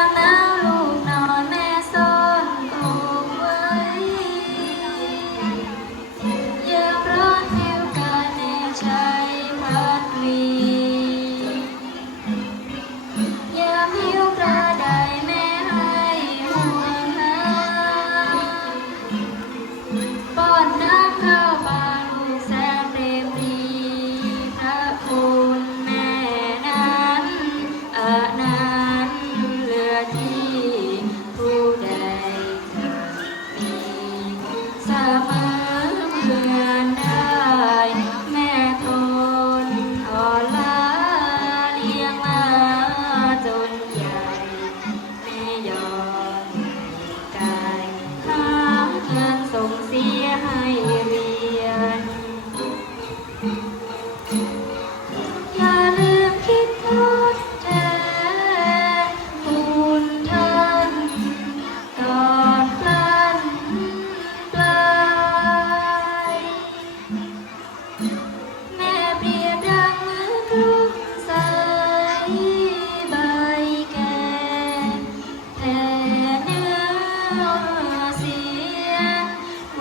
하나. 来来来。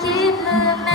forgive me.